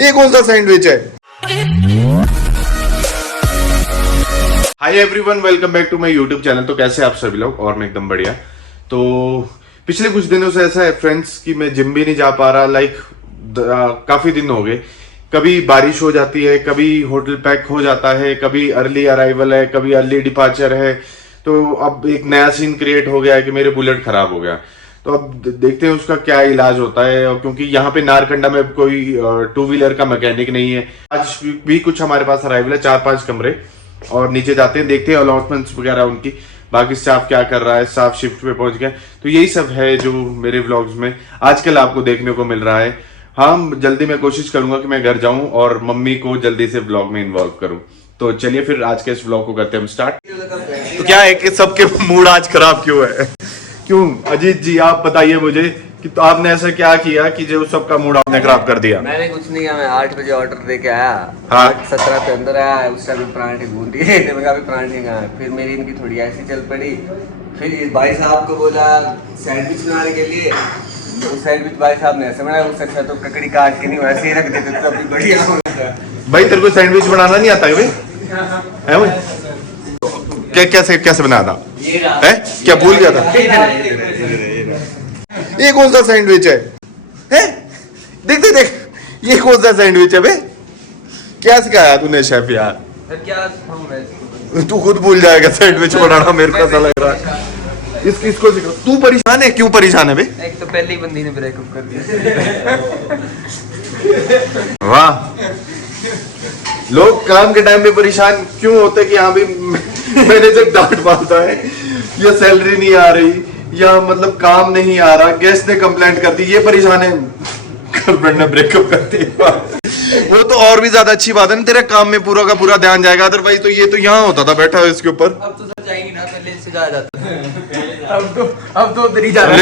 ये कौन सा सैंडविच है? Hi everyone, welcome back to my YouTube channel. तो कैसे आप सभी लोग? और मैं एकदम बढ़िया। तो पिछले कुछ दिनों से ऐसा है फ्रेंड्स कि मैं जिम भी नहीं जा पा रहा। काफी दिन हो गए। कभी बारिश हो जाती है, कभी होटल पैक हो जाता है, कभी अर्ली अराइवल है, कभी अर्ली डिपार्चर है। तो अब एक नया सीन क्रिएट हो गया है कि मेरे बुलेट खराब हो गया। तो अब देखते हैं उसका क्या इलाज होता है। और क्योंकि यहाँ पे नारकंडा में कोई टू व्हीलर का मैकेनिक नहीं है। आज भी कुछ हमारे पास अराइवल है, 4-5 कमरे, और नीचे जाते हैं, देखते हैं अलॉटमेंट्स वगैरह उनकी, बाकी स्टाफ क्या कर रहा है, स्टाफ शिफ्ट पे पहुंच गया। तो यही सब है जो मेरे व्लॉग्स में आजकल आपको देखने को मिल रहा है। हाँ, जल्दी मैं कोशिश करूंगा कि मैं घर जाऊं और मम्मी को जल्दी से व्लॉग में इन्वॉल्व करूं। तो चलिए फिर आज के इस व्लॉग को करते हैं हम स्टार्ट। तो क्या है कि सबके मूड आज खराब क्यों है? क्यों अजीत जी, आप बताइए मुझे कि तो आपने ऐसा क्या किया कि जो सबका मूड आपने खराब कर दिया? मैंने कुछ नहीं किया। मैं 8 बजे ऑर्डर दे के आया। हाँ। 8:17 पे अंदर आया। उस टाइम परांठे भून दिए थे। मैं कहा परांठे कहाँ? फिर मेरी इनकी थोड़ी ऐसी चल पड़ी। फिर इस भाई साहब को बोला सैंडविच बनाने के लिए, तो सैंडविच भाई साहब ने ऐसे बनाया। उससे अच्छा तो ककड़ी काट के नहीं वैसे ही रख देते तो अभी बढ़िया हो जाता। भाई तेरे को सैंडविच बनाना नहीं आता है भाई? है भाई? कैसे बनाया था? है क्या भूल गया था? ये कौन सा सैंडविच है? देख ये कौन सा सैंडविच है बे? क्या सिखाया तूने शेफ यार? क्या तू खुद भूल जाएगा सैंडविच बनाना, मेरे को ऐसा लग रहा है। इसको सिखा। तू परेशान है? क्यों परेशान है बे? एक तो पहले ही बंदी ने ब्रेकअप कर दिया। वाह, लोग काम के टाइम में परेशान क्यों होते कि हाँ भी मैनेजर डांट पाता है, या सैलरी नहीं आ रही, या मतलब काम नहीं आ रहा, गेस्ट ने कंप्लेंट कर दी, ये परेशान है, गर्लफ्रेंड ने ब्रेकअप कर दी। वो तो और भी ज्यादा अच्छी बात है ना, तेरे काम में पूरा का पूरा ध्यान जाएगा। अदरवाइज तो ये तो यहाँ होता था बैठा है इसके ऊपर। अब तो सच आएगी ना, पहले से जाया जाता। अब तो उधर ही जा रहा है।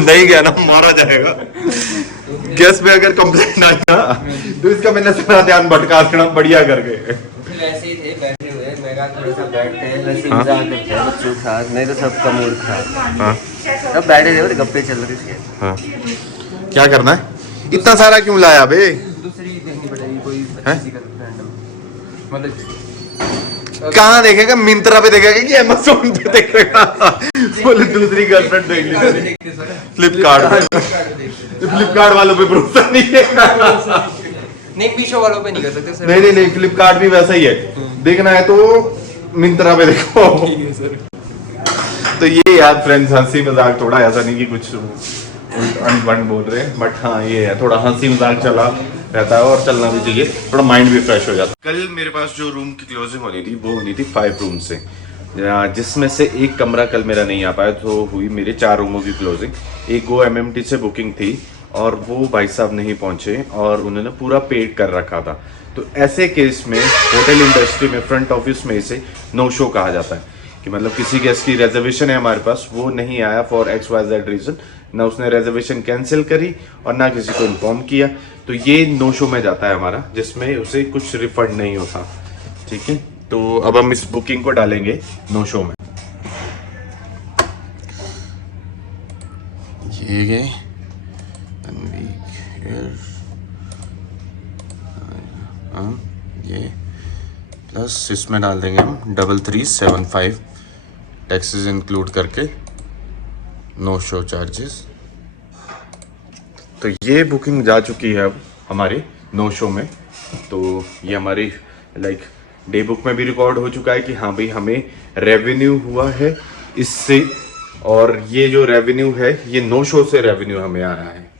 नहीं गया ना, मारा जाएगा। गेस्ट में अगर कंप्लेंट आई ना तो इसका मैंने सारा ध्यान भटका देना बढ़िया करके। वैसे ही थे बैठे हुए, मैं कहा थोड़ा सा बैठते हैं, लस्सी मजाक करते हैं बच्चों के साथ, नहीं तो सबका मूड खराब। हाँ, अब बैठे थे और गप्पे चल रही थी। हाँ, क्या करना है? इतना सारा क्यों लाया बे? दूसरी देखनी पड़ेगी कोई अच्छी गर्लफ्रेंड, मतलब कहाँ देखेगा? मिंत्रा पे देखेगा कि अमेज़न पे देखेगा? बोले दूसरी गर्लफ्रेंड देख ली। फ्लिपकार्ट वालों पे भरोसा नहीं है। नहीं, मीशो वालों पे नहीं कर सकते सर। नहीं, फ्लिपकार्ट भी वैसा ही है। देखना है तो मिंत्रा पे देखो। तो ये यार फ्रेंड्स, हंसी मजाक, थोड़ा ऐसा नहीं कि कुछ अनबन बोल रहे हैं, बट हाँ ये है, थोड़ा हंसी मजाक चला रहता है और चलना भी चाहिए, थोड़ा माइंड भी फ्रेश हो जाता है। कल मेरे पास जो रूम की क्लोजिंग होनी थी वो होनी थी 5 रूम से, जिसमें से एक कमरा कल मेरा नहीं आ पाया, तो हुई मेरे 4 रूमों की क्लोजिंग। एक वो MMT से बुकिंग थी और वो भाई साहब नहीं पहुंचे और उन्होंने पूरा पेड कर रखा था। तो ऐसे केस में होटल इंडस्ट्री में फ्रंट ऑफिस में इसे नो शो कहा जाता है कि मतलब किसी गेस्ट की रिजर्वेशन है हमारे पास, वो नहीं आया फॉर XYZ रीजन, ना उसने रिजर्वेशन कैंसिल करी और ना किसी को इन्फॉर्म किया, तो ये नो शो में जाता है हमारा, जिसमें उसे कुछ रिफंड नहीं होता। ठीक है, तो अब हम इस बुकिंग को डालेंगे नो शो में। ये गए ये प्लस इसमें डाल देंगे हम 3375 टैक्सेस इंक्लूड करके, नो शो चार्जेस। तो ये बुकिंग जा चुकी है अब हमारे नो शो में। तो ये हमारी डे बुक में भी रिकॉर्ड हो चुका है कि हाँ भाई हमें रेवेन्यू हुआ है इससे, और ये जो रेवेन्यू है ये नो शो से रेवेन्यू हमें आया है।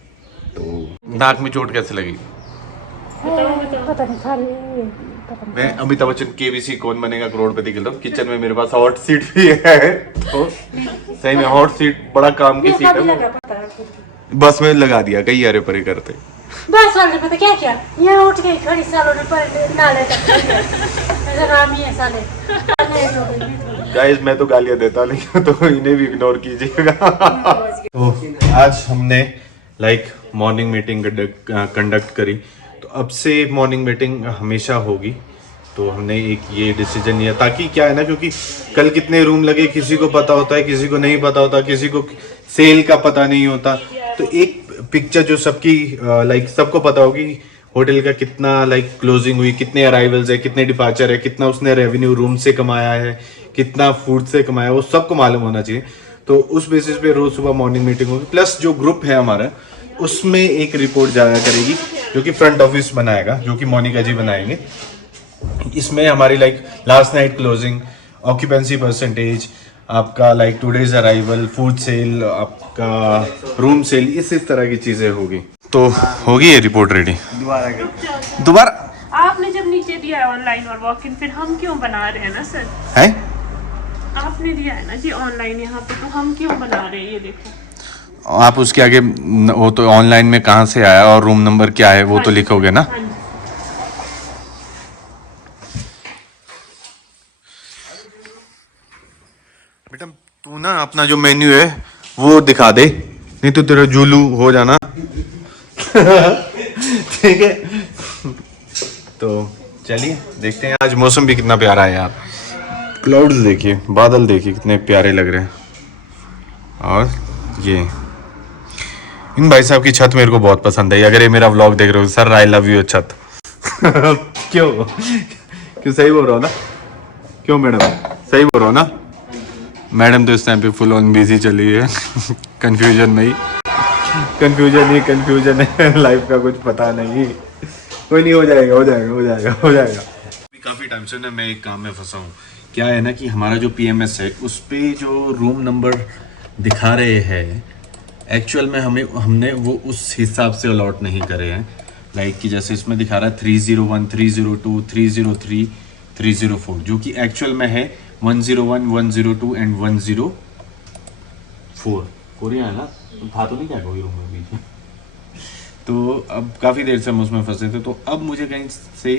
तो नाक में चोट कैसे लगी? मैं अमिताभ बच्चन KBC कौन बनेगा करोड़पति खेल रहा हूँ। किचन में मेरे पास हॉट सीट भी है, तो सही में हॉट सीट बड़ा काम की सीट है। बस में लगा दिया, कई अरे परे करते। बस वाले पता क्या किया, ये उठ गई खड़ी सालों ने पर नाले तक रामी है साले। गाइस मैं तो गालियां देता नहीं, तो इन्हें भी इग्नोर कीजिएगा। तो आज हमने मॉर्निंग मीटिंग कंडक्ट करी, तो अब से मॉर्निंग मीटिंग हमेशा होगी। तो हमने एक ये डिसीजन लिया, ताकि क्या है ना, क्योंकि कल कितने रूम लगे किसी को पता होता है, किसी को नहीं पता होता, किसी को सेल का पता नहीं होता। तो एक पिक्चर जो सबकी लाइक सबको पता होगी होटल का कितना लाइक क्लोजिंग हुई, कितने अराइवल्स है, कितने डिपार्चर है, कितना उसने रेवेन्यू रूम से कमाया है, कितना फूड से कमाया है, वो सबको मालूम होना चाहिए। तो उस बेसिस पे रोज सुबह मॉर्निंग मीटिंग होगी। प्लस जो ग्रुप है हमारा उसमें एक रिपोर्ट जाया करेगी जो कि फ्रंट ऑफिस बनाएगा, जो कि मोनिका जी बनाएंगे। इसमें हमारी like last night closing, occupancy percentage, आपका like today's arrival, food sale, आपका रूम सेल, इस तरह की चीजें होगी। तो होगी ये रिपोर्ट रेडी दोबारा। आपने जब नीचे दिया है ऑनलाइन और वॉक इन, फिर हम क्यों बना रहे हैं ना सर? है आपने दिया है ना जी ऑनलाइन यहाँ पे, तो हम क्यों बना रहे हैं? ये देखो आप उसके आगे वो तो ऑनलाइन में कहाँ से आया और रूम नंबर क्या है वो तो लिखोगे ना। हाँ जी। बेटा तू ना अपना जो मेन्यू है वो दिखा दे, नहीं तो तेरा जुलू हो जाना। ठीक है, तो चलिए देखते हैं। आज मौसम भी कितना प्यारा है यार, क्लाउड्स देखिए, बादल देखिए कितने प्यारे लग रहे हैं। और ये इन भाई साहब की छत मेरे को बहुत पसंद है। अगर ये मेरा व्लॉग देख रहे हो सर, आई लव यू छत। क्यों क्यों सही बोल रहा हो ना? क्यों मैडम सही बोल रहा हो ना? मैडम तो इस टाइम पे फुल ऑन बिजी चली है। कंफ्यूजन में ही कंफ्यूजन है, लाइफ का कुछ पता नहीं। कोई नहीं, हो जाएगा हो जाएगा हो जाएगा हो जाएगा। काफी टाइम से ना मैं एक काम में फंसा हूँ। क्या है ना कि हमारा जो पीएमएस है उस पे जो रूम नंबर दिखा रहे हैं एक्चुअल में हमने वो उस हिसाब से अलॉट नहीं करे हैं। लाइक कि जैसे इसमें दिखा रहा है 301, 302, 303, 304, जो कि एक्चुअल में है 101, 102 एंड 104। कोरिया है ना, था तो नहीं क्या कोई रूम में बीच में। तो अब काफ़ी देर से हम उसमें फंसे थे, तो अब मुझे कहीं से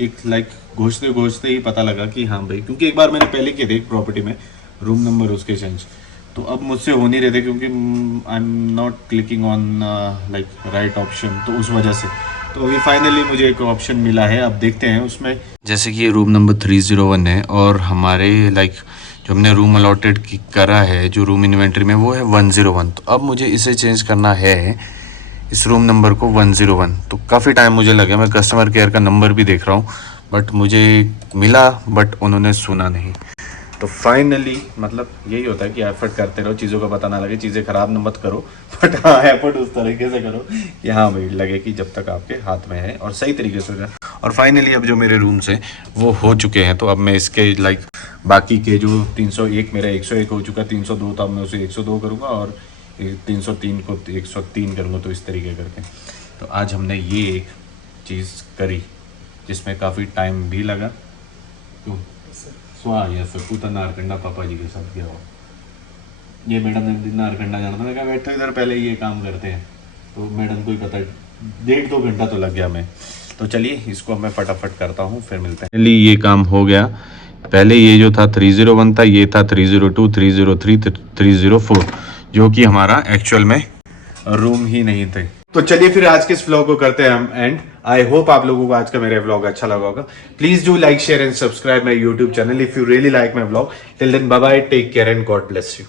एक लाइक घोषते ही पता लगा कि हाँ भाई, क्योंकि एक बार मैंने पहले किए थे एक प्रॉपर्टी में रूम नंबर उसके चेंज, तो अब मुझसे हो नहीं रहे थे क्योंकि I am not clicking on like right option, तो उस वजह से। तो अभी फाइनली मुझे एक ऑप्शन मिला है, अब देखते हैं उसमें। जैसे कि ये रूम नंबर 301 है और हमारे लाइक जो हमने रूम अलॉटेड करा है जो रूम इन्वेंट्री में वो है 101। तो अब मुझे इसे चेंज करना है, इस रूम नंबर को 101। तो काफ़ी टाइम मुझे लगा, मैं कस्टमर केयर का नंबर भी देख रहा हूँ बट मुझे मिला, बट उन्होंने सुना नहीं। तो फाइनली मतलब यही होता है कि एफर्ट करते रहो, चीज़ों का पता ना लगे, चीज़ें ख़राब न मत करो, बट हाँ एफर्ट उस तरीके से करो कि हाँ भाई लगे कि जब तक आपके हाथ में है और सही तरीके से हो जाए। और फाइनली अब जो मेरे रूम्स हैं वो हो चुके हैं, तो अब मैं इसके लाइक बाकी के जो 301 मेरा 101 हो चुका, 302 तो अब मैं उसे 102 करूँगा और 303 को 103 करूँगा, तो इस तरीके करके। तो आज हमने ये एक चीज़ करी जिसमें काफ़ी टाइम भी लगा। क्यों स्वाहा या सपूता नारकंडा पापा जी के साथ गया हो। ये मैडम ने नारकंडा जाना था, मैं कहा बैठो इधर पहले ये काम करते हैं, तो मैडम को ही पता 1.5-2 घंटा तो लग गया मैं। तो चलिए इसको मैं फटाफट करता हूँ, फिर मिलते हैं। ये काम हो गया। पहले ये जो था 301 था, ये था 302, 303, 304, जो कि हमारा एक्चुअल में रूम ही नहीं थे। तो चलिए फिर आज के इस व्लॉग को करते हैं हम एंड। आई होप आप लोगों को आज का मेरा व्लॉग अच्छा लगा होगा। Please do like, share and subscribe my YouTube channel if you really like my vlog. Till then bye bye, take care and God bless you.